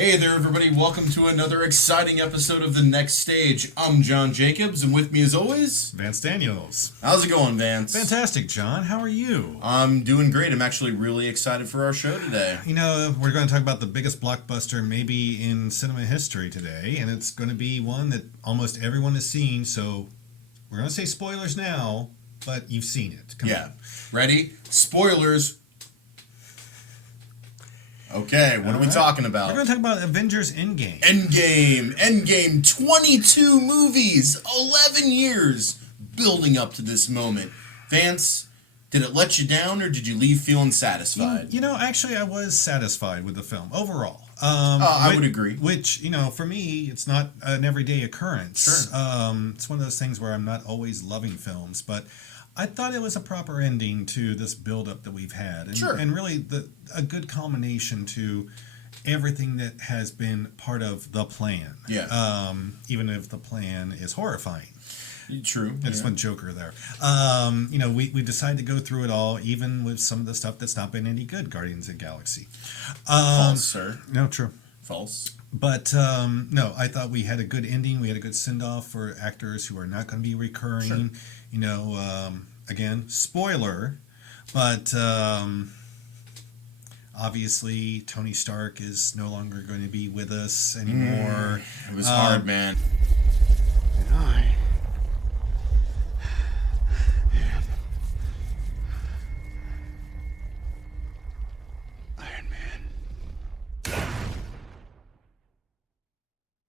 Hey there, everybody. Welcome to another exciting episode of The Next Stage. I'm John Jacobs, and with me, as always, Vance Daniels. how's it going, Vance? Fantastic, John. How are you? I'm doing great. I'm actually really excited for our show today. You know, we're going to talk about the biggest blockbuster maybe in cinema history today, and it's going to be one that almost everyone has seen, so we're going to say spoilers now, but you've seen it. Come on. Ready? Spoilers. Okay, what are we talking about? We're going to talk about Avengers Endgame. Endgame, 22 movies, 11 years building up to this moment. Vance, did it let you down or did you leave feeling satisfied? You know, actually, I was satisfied with the film overall. I would agree. Which, you know, for me, it's not an everyday occurrence. Sure. It's one of those things where I'm not always loving films, but I thought it was a proper ending to this build-up that we've had. And, Sure. and really a good culmination to everything that has been part of the plan. Yeah. Even if the plan is horrifying. True. I just went Joker there. You know, we decided to go through it all, even with some of the stuff that's not been any good, Guardians of the Galaxy. False, sir. No, true. False. But no, I thought we had a good ending. We had a good send-off for actors who are not going to be recurring. Sure. You know, again, spoiler, but obviously Tony Stark is no longer going to be with us anymore. It was hard, man. And I am Iron Man.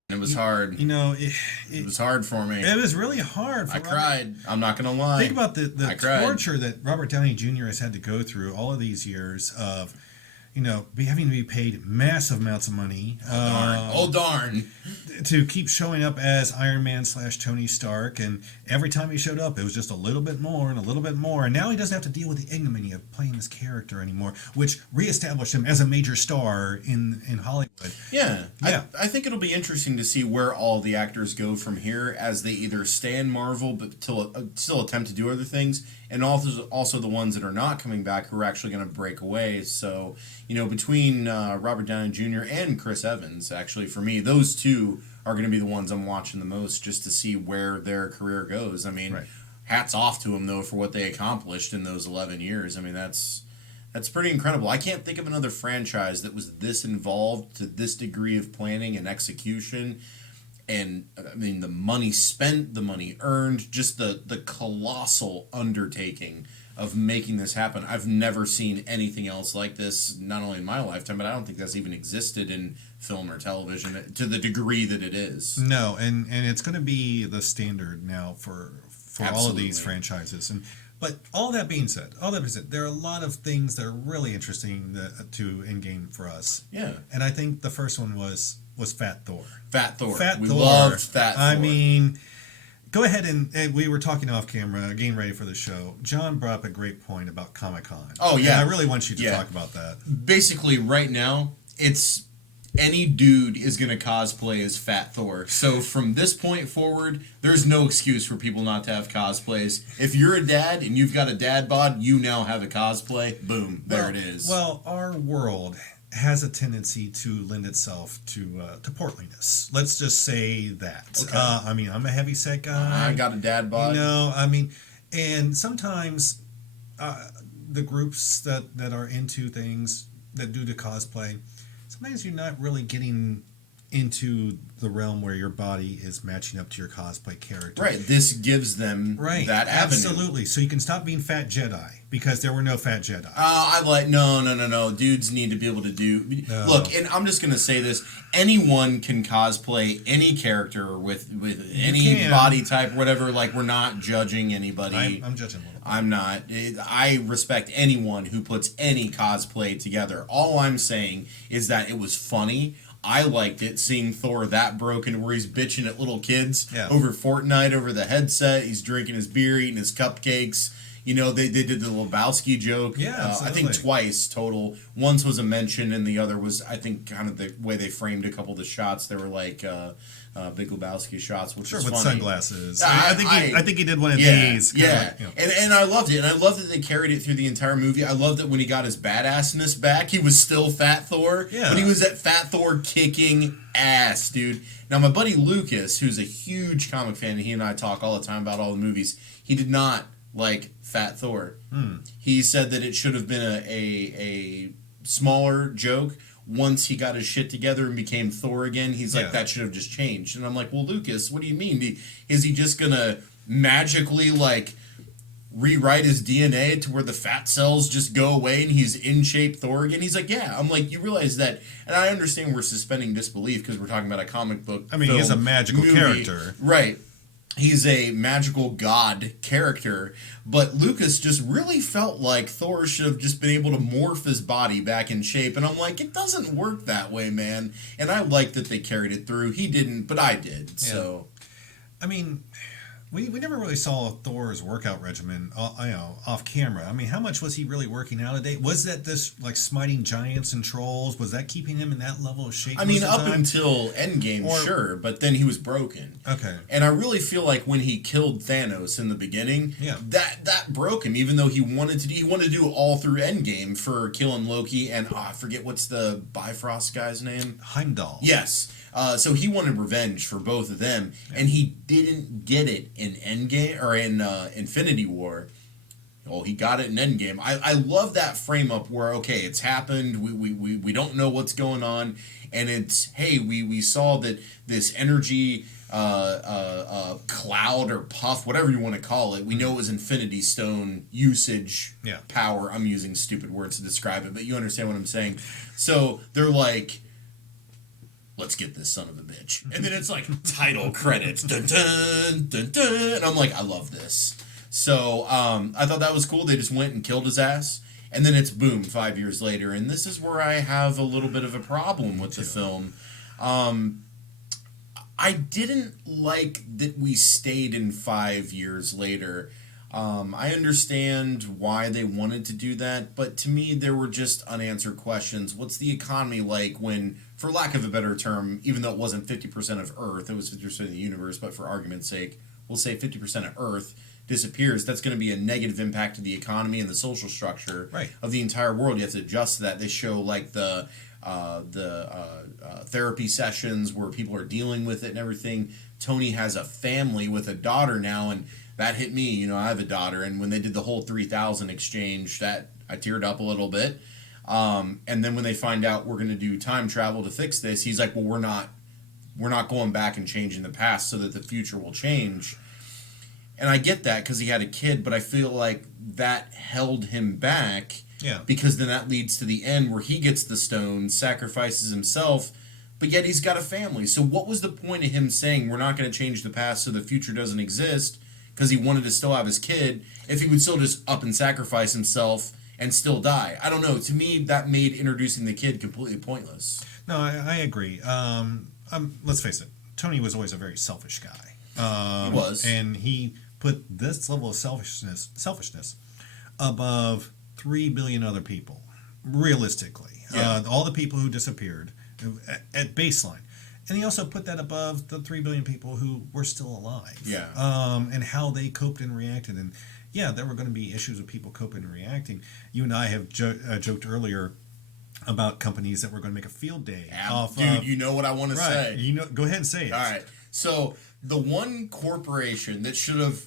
It was hard. You know, It was hard for me. it was really hard. For I cried. I'm not going to lie. Think about I the cried. torture that Robert Downey Jr. has had to go through all of these years of, you know, having to be paid massive amounts of money. Darn. To keep showing up as Iron Man / Tony Stark, and every time he showed up, it was just a little bit more and a little bit more, and now he doesn't have to deal with the ignominy of playing this character anymore, which reestablished him as a major star in Hollywood. Yeah. Yeah. I think it'll be interesting to see where all the actors go from here as they either stay in Marvel but still attempt to do other things, and also the ones that are not coming back who are actually going to break away. So, you know, between Robert Downey Jr. and Chris Evans, actually, for me, those two are going to be the ones I'm watching the most just to see where their career goes. I mean, Right. hats off to them, though, for what they accomplished in those 11 years. I mean, that's pretty incredible. I can't think of another franchise that was this involved to this degree of planning and execution. And, I mean, the money spent, the money earned, just the colossal undertaking of making this happen. I've never seen anything else like this, not only in my lifetime, but I don't think that's even existed in film or television to the degree that it is. No, and it's going to be the standard now for all of these Absolutely. franchises. But all that being said, there are a lot of things that are really interesting to Endgame for us. Yeah. And I think the first one was Fat Thor. Fat Thor. We Thor. loved Fat Thor. I mean, go ahead and we were talking off camera, getting ready for the show. John brought up a great point about Comic-Con. Oh, yeah. And I really want you to Yeah. talk about that. Basically, right now, it's any dude is going to cosplay as Fat Thor. So from this point forward, there's no excuse for people not to have cosplays. If you're a dad and you've got a dad bod, you now have a cosplay. Boom, there it is. Well, our world has a tendency to lend itself to portliness. Let's just say that. Okay. I mean, I'm a heavy set guy. I got a dad bod. You know, I mean, and sometimes the groups that are into things that do the cosplay, sometimes you're not really getting into the realm where your body is matching up to your cosplay character. Right, this gives them that avenue. Absolutely. So you can stop being Fat Jedi because there were no Fat Jedi. No. Dudes need to be able to do. No. Look, and I'm just gonna say this: anyone can cosplay any character with any can. body type, whatever. Like, we're not judging anybody. I'm judging a little bit. I'm not. I respect anyone who puts any cosplay together. All I'm saying is that it was funny. I liked it, seeing Thor that broken, where he's bitching at little kids over Fortnite, over the headset. He's drinking his beer, eating his cupcakes. You know, they did the Lebowski joke. Yeah, I think twice total. Once was a mention, and the other was, I think, kind of the way they framed a couple of the shots. They were like, Big Lebowski shots, which Sure, was with funny. sunglasses. Yeah, I think he did one of yeah, these. Yeah, Like, and I loved it, and I love that they carried it through the entire movie. I loved that when he got his badassness back, he was still Fat Thor. Yeah. But he was at Fat Thor kicking ass, dude. Now my buddy Lucas, who's a huge comic fan, and he and I talk all the time about all the movies. He did not like Fat Thor. He said that it should have been a smaller joke. Once he got his shit together and became Thor again, he's like, that should have just changed. And I'm like, well, Lucas, what do you mean? Is he just gonna magically, like, rewrite his DNA to where the fat cells just go away and he's in shape Thor again? He's like, yeah. I'm like, you realize that, and I understand we're suspending disbelief because we're talking about a comic book. I mean, he's a magical character. Right. He's a magical god character, but Lucas just really felt like Thor should have just been able to morph his body back in shape, and I'm like, it doesn't work that way, man. And I like that they carried it through. He didn't, but I did. So, I mean, we never really saw Thor's workout regimen, off camera. I mean, how much was he really working out a day? Was that this like smiting giants and trolls? Was that keeping him in that level of shape? I mean, most of the up time? until Endgame, sure, but then he was broken. Okay. And I really feel like when he killed Thanos in the beginning, that broke him. Even though he wanted to do it all through Endgame for killing Loki and I forget what's the Bifrost guy's name. Heimdall. Yes. So he wanted revenge for both of them, and he didn't get it in Endgame or in Infinity War. Oh, he got it in Endgame. I love that frame up where, okay, it's happened. We don't know what's going on, and it's, hey, we saw that this energy cloud or puff, whatever you want to call it. We know it was Infinity Stone usage power. I'm using stupid words to describe it, but you understand what I'm saying. So they're like, let's get this son of a bitch. And then it's like title credits. Dun, dun, dun, dun. And I'm like, I love this. So I thought that was cool. They just went and killed his ass. And then it's boom, 5 years later. And this is where I have a little bit of a problem with the film. I didn't like that we stayed in 5 years later. I understand why they wanted to do that, but to me, there were just unanswered questions. What's the economy like when, for lack of a better term, even though it wasn't 50% of Earth, it was 50% of the universe, but for argument's sake, we'll say 50% of Earth disappears. That's going to be a negative impact to the economy and the social structure of the entire world. You have to adjust to that. They show like the therapy sessions where people are dealing with it and everything. Tony has a family with a daughter now, and that hit me. You know, I have a daughter, and when they did the whole 3,000 exchange, that I teared up a little bit. And then when they find out we're going to do time travel to fix this, he's like, well, we're not going back and changing the past so that the future will change. And I get that because he had a kid, but I feel like that held him back. Yeah. Because then that leads to the end where he gets the stone, sacrifices himself, but yet he's got a family. So what was the point of him saying we're not going to change the past so the future doesn't exist? Because he wanted to still have his kid, if he would still just up and sacrifice himself and still die. I don't know. To me, that made introducing the kid completely pointless. No, I agree. Let's face it, Tony was always a very selfish guy. He was. And he put this level of selfishness above 3 billion other people, realistically. Yeah. All the people who disappeared at baseline. And he also put that above the 3 billion people who were still alive. Yeah. And how they coped and reacted. And yeah, there were going to be issues with people coping and reacting. You and I have joked earlier about companies that were going to make a field day. Dude, you know what I want to say. You know, go ahead and say it. All right. So the one corporation that should have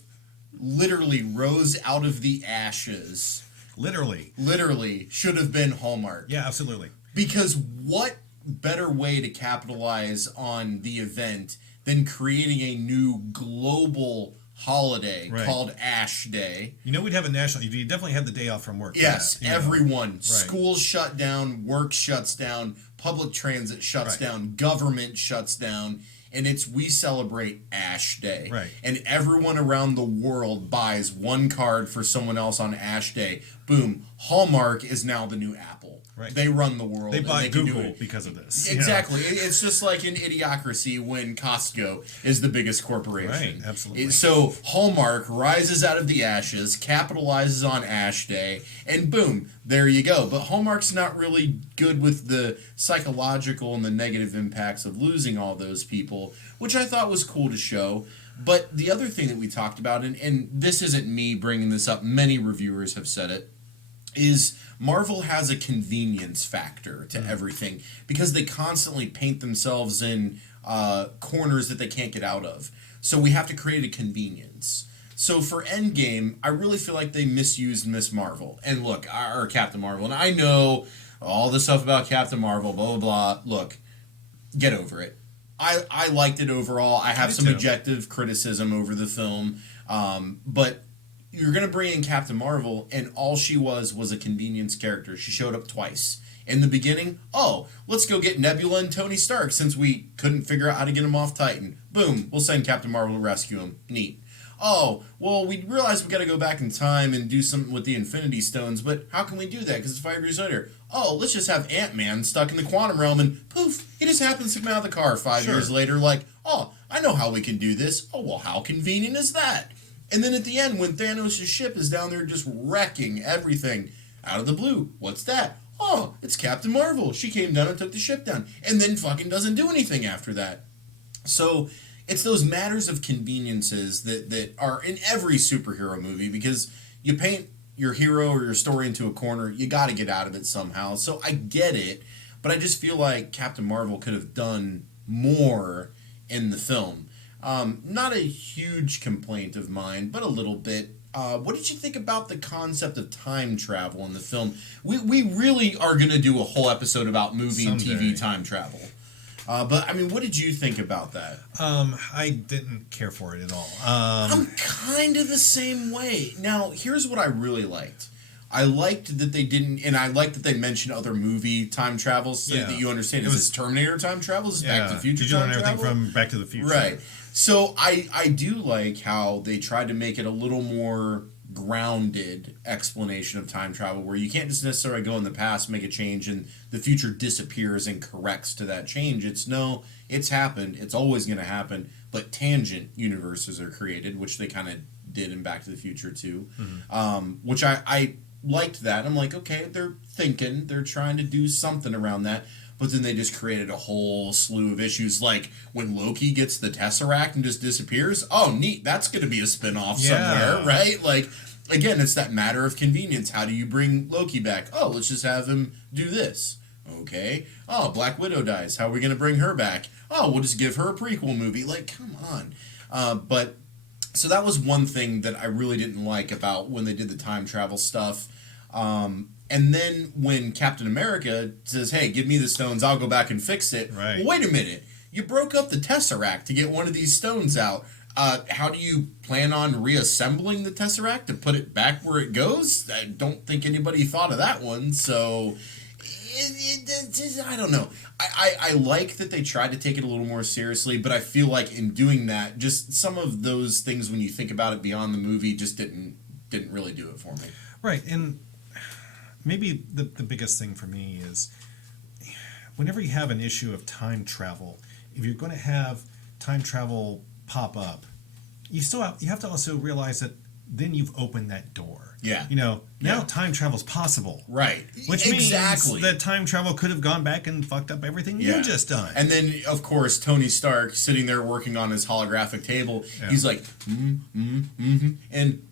literally rose out of the ashes, literally should have been Hallmark. Yeah, absolutely. Because what better way to capitalize on the event than creating a new global holiday called Ash Day? You know, we'd have a national. You definitely have the day off from work. Yes, that, everyone. Right. Schools shut down, work shuts down, public transit shuts down, government shuts down, and we celebrate Ash Day. Right. And everyone around the world buys one card for someone else on Ash Day. Boom. Hallmark is now the new Apple. Right. They run the world. They and bought they can do Google it. because of this. Exactly. It's just like in Idiocracy when Costco is the biggest corporation. Right, absolutely. So Hallmark rises out of the ashes, capitalizes on Ash Day, and boom, there you go. But Hallmark's not really good with the psychological and the negative impacts of losing all those people, which I thought was cool to show. But the other thing that we talked about, and this isn't me bringing this up, many reviewers have said it, is Marvel has a convenience factor to everything because they constantly paint themselves in corners that they can't get out of. So we have to create a convenience. So for Endgame, I really feel like they misused Miss Marvel. And look, or Captain Marvel. And I know all the stuff about Captain Marvel, blah, blah, blah. Look, get over it. I liked it overall. I have some objective criticism over the film. But you're going to bring in Captain Marvel, and all she was a convenience character. She showed up twice. In the beginning, let's go get Nebula and Tony Stark since we couldn't figure out how to get him off Titan. Boom, we'll send Captain Marvel to rescue him. Neat. We realized we got to go back in time and do something with the Infinity Stones, but how can we do that? Because it's 5 years later. Let's just have Ant-Man stuck in the quantum realm and poof, he just happens to come out of the car 5 years later like, I know how we can do this. How convenient is that? And then at the end, when Thanos' ship is down there just wrecking everything out of the blue, what's that? It's Captain Marvel. She came down and took the ship down. And then fucking doesn't do anything after that. So it's those matters of conveniences that are in every superhero movie because you paint your hero or your story into a corner, you got to get out of it somehow. So I get it, but I just feel like Captain Marvel could have done more in the film. Not a huge complaint of mine, but a little bit. What did you think about the concept of time travel in the film? We really are going to do a whole episode about movie and TV time travel. But, I mean, what did you think about that? I didn't care for it at all. I'm kind of the same way. Now, here's what I really liked. I liked that they didn't, and I liked that they mentioned other movie time travels so that you understand. Is this Terminator time travel? Is this Back to the Future time travel? Everything from Back to the Future. Right. So I do like how they tried to make it a little more grounded explanation of time travel where you can't just necessarily go in the past, make a change, and the future disappears and corrects to that change. It's happened. It's always going to happen. But tangent universes are created, which they kind of did in Back to the Future too. Which I liked that. I'm like, okay, they're thinking. They're trying to do something around that. But then they just created a whole slew of issues, like when Loki gets the Tesseract and just disappears. Neat. That's going to be a spinoff somewhere, right? Like, again, it's that matter of convenience. How do you bring Loki back? Let's just have him do this. Okay. Black Widow dies. How are we going to bring her back? We'll just give her a prequel movie. Like, come on. But so that was one thing that I really didn't like about when they did the time travel stuff. And then when Captain America says, hey, give me the stones, I'll go back and fix it. Right. Well, wait a minute. You broke up the Tesseract to get one of these stones out. How do you plan on reassembling the Tesseract to put it back where it goes? I don't think anybody thought of that one. So, I don't know. I like that they tried to take it a little more seriously, but I feel like in doing that, just some of those things when you think about it beyond the movie just didn't really do it for me. Right, and maybe the biggest thing for me is whenever you have an issue of time travel, if you're going to have time travel pop up, you have to also realize that then you've opened that door. Yeah. Now time travel's possible. Right. Which means that time travel could have gone back and fucked up everything you just done. And then, of course, Tony Stark sitting there working on his holographic table, he's like, and,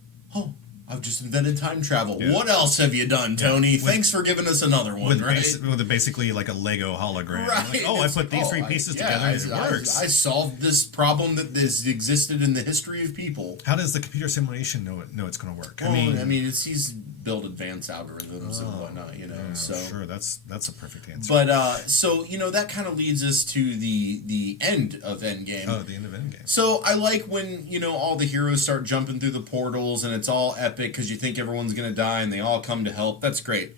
I've just invented time travel. Yeah. What else have you done, Tony? Thanks for giving us another one, right? With basically like a Lego hologram. Right. Like, I put these three pieces together and it works. I solved this problem that has existed in the history of people. How does the computer simulation know it's going to work? Well, he's built advanced algorithms and whatnot, so sure, that's a perfect answer. But so that kind of leads us to the end of Endgame. Oh, the end of Endgame. So I like when all the heroes start jumping through the portals and it's all epic because you think everyone's gonna die and they all come to help. That's great.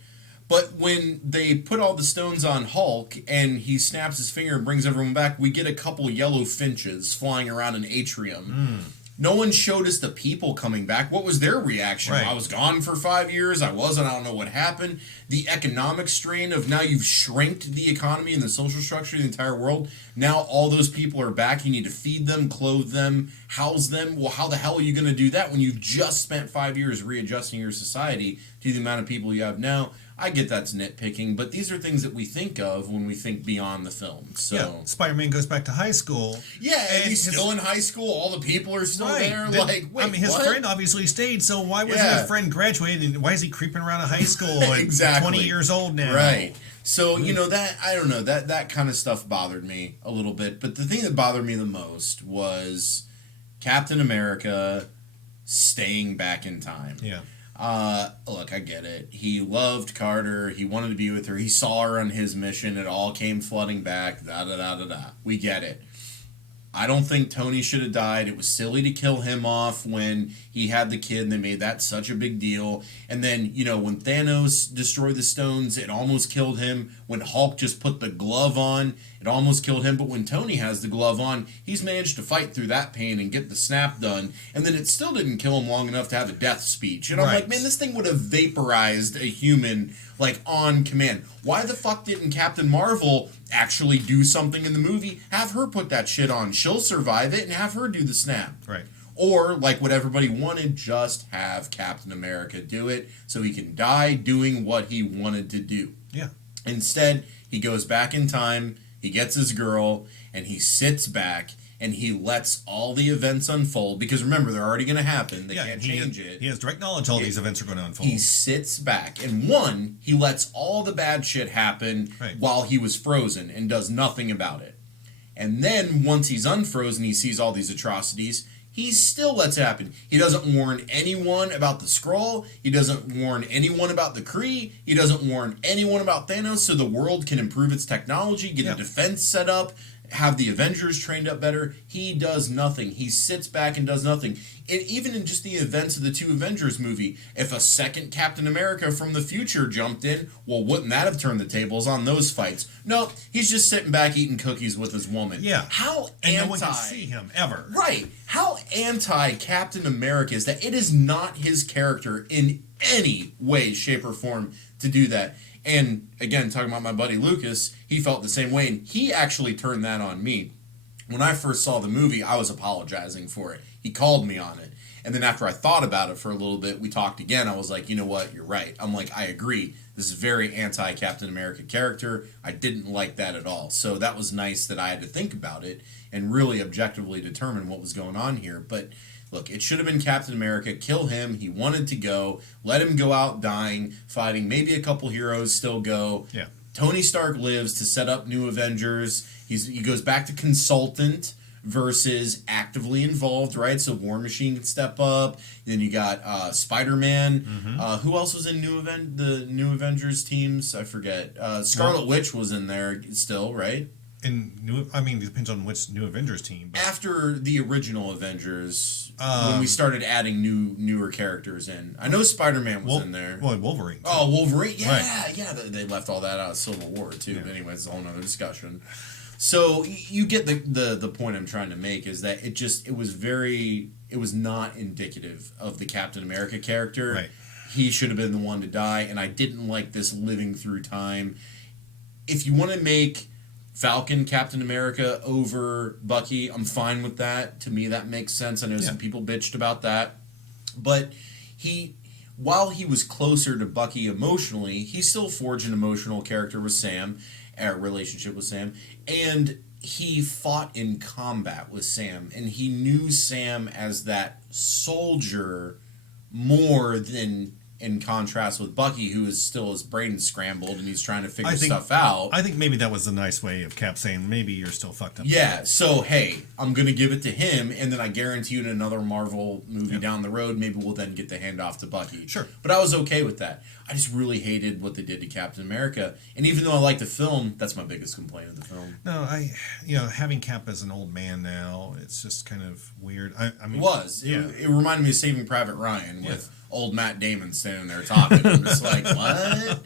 But when they put all the stones on Hulk and he snaps his finger and brings everyone back, we get a couple yellow finches flying around an atrium. No one showed us the people coming back. What was their reaction? Right. I was gone for 5 years. I wasn't. I don't know what happened. The economic strain of now you've shrinked the economy and the social structure of the entire world. Now all those people are back. You need to feed them, clothe them, house them. Well, how the hell are you going to do that when you've just spent 5 years readjusting your society to the amount of people you have now? I get that's nitpicking, but these are things that we think of when we think beyond the film. So Yeah, Spider-Man goes back to high school. yeah, and he's his- still in high school. All the people are still Right. there. Then- Like, wait, I mean, his what? friend obviously stayed, so why wasn't Yeah. his friend graduated? And why is he creeping around a high school at Exactly. 20 years old now? Right. So, you know, that, I don't know, that kind of stuff bothered me a little bit. But the thing that bothered me the most was Captain America staying back in time. Yeah. Look, I get it. He loved Carter. He wanted to be with her. He saw her on his mission. It all came flooding back. Da da da da da. We get it. I don't think Tony should have died. It was silly to kill him off when he had the kid and they made that such a big deal. And then, you know, when Thanos destroyed the stones, it almost killed him. When Hulk just put the glove on, it almost killed him. But when Tony has the glove on, he's managed to fight through that pain and get the snap done. And then it still didn't kill him long enough to have a death speech. And I'm Right. like, man, this thing would have vaporized a human, like, on command. Why the fuck didn't Captain Marvel actually do something in the movie? Have her put that shit on. She'll survive it and have her do the snap. Right. Or, like what everybody wanted, just have Captain America do it so he can die doing what he wanted to do. Yeah. Instead, he goes back in time, he gets his girl, and he sits back and he lets all the events unfold. Because remember, they're already going to happen. They can't and change it. He has direct knowledge all these events are going to unfold. He sits back, and one, he lets all the bad shit happen Right. while he was frozen and does nothing about it. And then, once he's unfrozen, he sees all these atrocities. He still lets it happen. He doesn't warn anyone about the Skrull. He doesn't warn anyone about the Kree. He doesn't warn anyone about Thanos so the world can improve its technology, get a defense set up, have the Avengers trained up better. He does nothing. He sits back and does nothing. And even in just the events of the two Avengers movie, if a second Captain America from the future jumped in, well, wouldn't that have turned the tables on those fights? No, he's just sitting back eating cookies with his woman. Yeah. How and anti... no one can see him ever. Right. How anti-Captain America is that it is not his character in any way, shape, or form to do that. And again, talking about my buddy Lucas, he felt the same way, and he actually turned that on me. When I first saw the movie, I was apologizing for it. He called me on it. And then after I thought about it for a little bit, we talked again. I was like, you know what? You're right. I'm like, I agree. This is a very anti-Captain America character. I didn't like that at all. So that was nice that I had to think about it and really objectively determine what was going on here. But look, it should have been Captain America. Kill him. He wanted to go. Let him go out dying, fighting. Maybe a couple heroes still go. Yeah. Tony Stark lives to set up new Avengers. He goes back to consultant versus actively involved, right? So War Machine can step up. Then you got Spider-Man. Who else was in the New Avengers teams? I forget. Scarlet Witch was in there still, right? It depends on which New Avengers team. But After the original Avengers, when we started adding newer characters in. I know Spider-Man was in there. Well, Wolverine. Oh, Wolverine. Yeah, Right. yeah. They left all that out of Civil War, too. But anyways, it's a whole nother discussion. So you get the point I'm trying to make is that it was not indicative of the Captain America character. Right. He should have been the one to die, and I didn't like this living through time. If you want to make Falcon Captain America over Bucky, I'm fine with that. To me, that makes sense. I know some people bitched about that. But while he was closer to Bucky emotionally, he still forged an emotional character with Sam, a relationship with Sam, and he fought in combat with Sam, and he knew Sam as that soldier more than in contrast with Bucky, who is still his brain scrambled and he's trying to figure stuff out. I think maybe that was a nice way of Cap saying, maybe you're still fucked up. Yeah, so hey, I'm going to give it to him, and then I guarantee you in another Marvel movie down the road, maybe we'll then get the handoff to Bucky. Sure. But I was okay with that. I just really hated what they did to Captain America. And even though I like the film, that's my biggest complaint of the film. No, having Cap as an old man now, it's just kind of weird. I mean, It reminded me of Saving Private Ryan with old Matt Damon standing there talking. I'm just like, what?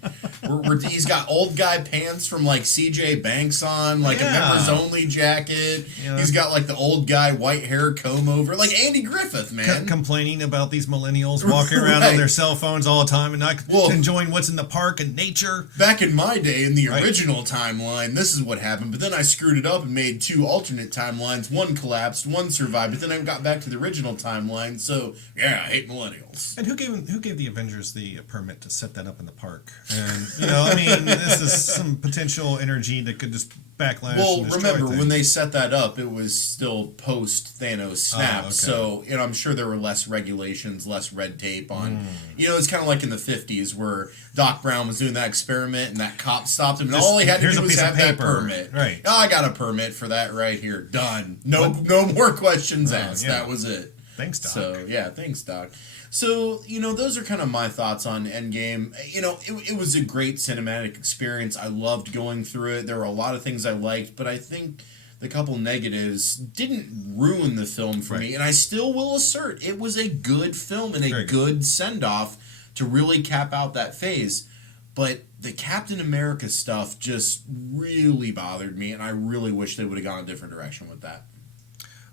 He's got old guy pants from like C.J. Banks on, like a Yeah. members only jacket. Yeah. He's got like the old guy white hair comb over, like Andy Griffith, man. Complaining about these millennials walking around on Right. their cell phones all the time and not Well- enjoying what's in the park and nature. Back in my day, in the Right. original timeline, this is what happened. But then I screwed it up and made 2 alternate timelines. One collapsed, one survived. But then I got back to the original timeline. So yeah, I hate millennials. And who gave the Avengers the permit to set that up in the park? And I mean, this is some potential energy that could just backlash. Well, and destroy remember things. when they set that up, it was still post Thanos snap. okay. So I'm sure there were less regulations, less red tape on. It's kind of like in the 50s where Doc Brown was doing that experiment and that cop stopped him, and all he had to Here's do a was piece of have that paper. permit. Right. Oh, I got a permit for that right here. Done. No more questions asked. yeah. That was it. Thanks, Doc. So yeah, thanks, Doc. So those are kind of my thoughts on Endgame. It was a great cinematic experience. I loved going through it. There were a lot of things I liked, but I think the couple negatives didn't ruin the film for me. And I still will assert it was a good film and a Very good send off to really cap out that phase. But the Captain America stuff just really bothered me, and I really wish they would have gone a different direction with that.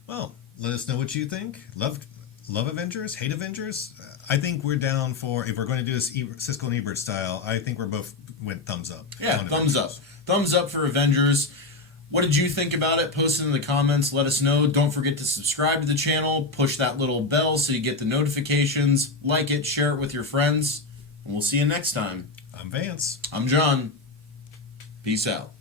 Well, let us know what you think. Love Avengers? Hate Avengers? I think we're down for, if we're going to do this Siskel and Ebert style, I think we're both went thumbs up. Yeah, on thumbs up. Avengers. Thumbs up for Avengers. What did you think about it? Post it in the comments. Let us know. Don't forget to subscribe to the channel. Push that little bell so you get the notifications. Like it. Share it with your friends. And we'll see you next time. I'm Vance. I'm John. Peace out.